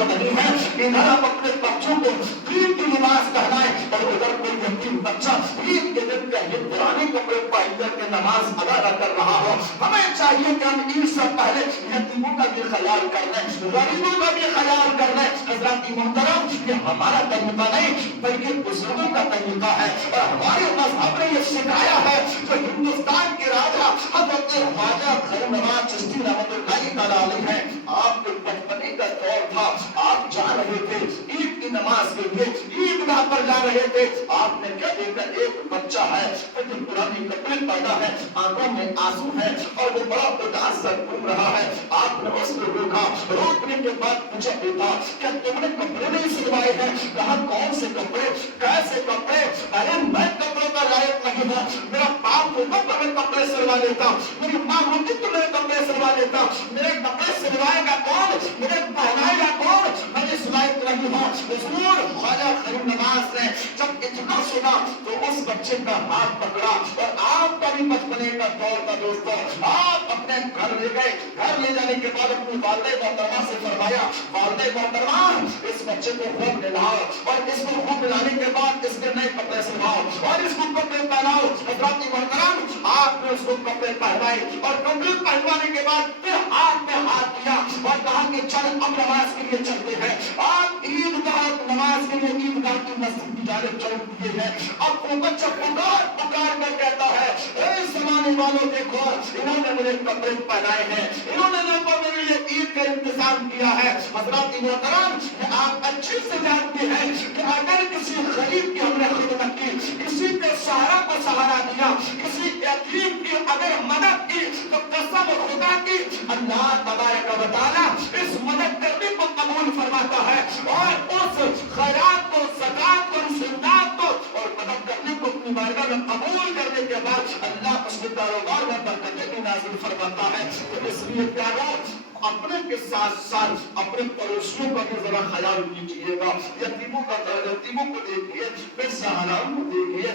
تو نہیں ہے. ادھر آپ اپنے بچوں کو عید کی نماز پڑھائیں اور ادھر کوئی یتیم بچہ عید کے دن پہلے پرانے کپڑے پہن کر کے نماز ادا نہ کر رہا ہو. ہمیں چاہیے کہ ہم عید سے پہلے یتیموں کا بھی خیال کر لیں, غریبوں کا بھی خیال کر لیں. حضرات محترم, یہ ہمارا طریقہ نہیں بلکہ بزرگوں کا طریقہ ہے, اور ہمارے مذہب نے یہ سکھایا ہے. جو ہندوستان کے راجا حضرت خواجہ غریب نواز چشتی رحمۃ اللہ تعالیٰ علیہ ہیں, آپ کے بچپنے کا دور تھا, آپ جا رہے تھے عید کی نماز کے لیے, عیدگاہ پر جا رہے تھے. آپ نے کیا دیکھا, ایک بچہ ہے جو پرانے کپڑے پہنا ہے, آنکھوں میں آنسو ہے اور وہ بڑا اداس سا گھوم رہا ہے. آپ نے اس کو روکا, روکنے کے بعد پوچھا, بیٹا کیا تم نے کپڑے نہیں سلوائے ہیں؟ کہا کون سے کپڑے, کیسے کپڑے؟ ارے میں کپڑوں کا لائق نہیں ہوں, میرا باپ ہوتا تو میں کپڑے سلوا لیتا, میری ماں ہوتی تو میرے کپڑے سلوا لیتا, میرے کپڑے سلوائے گا کون, میرے پہنائے گا کون, میں اس لائق نہیں ہوں. حضور خواجہ غریب نواز نے جب اتنا سنا تو اس بچے کا ہاتھ پکڑا, اور آپ کا بھی بچپنے کا دور تھا دوستوں, آپ اپنے گھر لے گئے. گھر لے جانے کے بعد اپنی والدہ محترمہ سے فرمایا, والدہ محترمہ اس بچے کو خوب نہلاؤ, اور اس کو خوب نہلانے کے بعد اس کے نئے کپڑے سلواؤ اور اس کو کپڑے پہناؤ. حضرات محترم, آپ نے اس کو کپڑے پہنائے, اور کپڑے پہنوانے کے بعد پھر ہاتھ میں ہاتھ دیا اور کہا کہ چل اب نماز کے لیے چلتے ہیں. آپ عیدگاہ نماز کے لیے عیدگاہ کی مسجد کی جانب چل دیے ہیں. اب وہ بچہ پکار پکار کر کہتا ہے, اے زمانے والوں دیکھو, انہوں نے مجھے کپڑے پہنائے ہیں, انہوں نے میرے لیے عید کا انتظام کیا ہے. حضرات محترم, آپ اچھے سے جانتے ہیں کہ اگر کسی غریب کی ہم نے خدمت کی, کسی کے سہارا کو سہارا دیا, کسی یتیم کی اگر مدد کی, تو قسم خدا کی اللہ تبارک و تعالیٰ اس مدد کرنے کو قبول فرماتا ہے, اور اس خیرات کو, زکات کو, امداد کو اور مدد کرنے کو اپنی بارگاہ میں قبول کرنے کے بعد اللہ اس کے کاروبار میں برکتیں بھی نازل فرماتا ہے. تو اس لیے پیارو, اپنے کے ساتھ ساتھ اپنے پڑوسیوں کا بھی ذرا خیال کیجیے گا. یتیموں کو دیکھیے, بے سہاراؤں کو دیکھیے.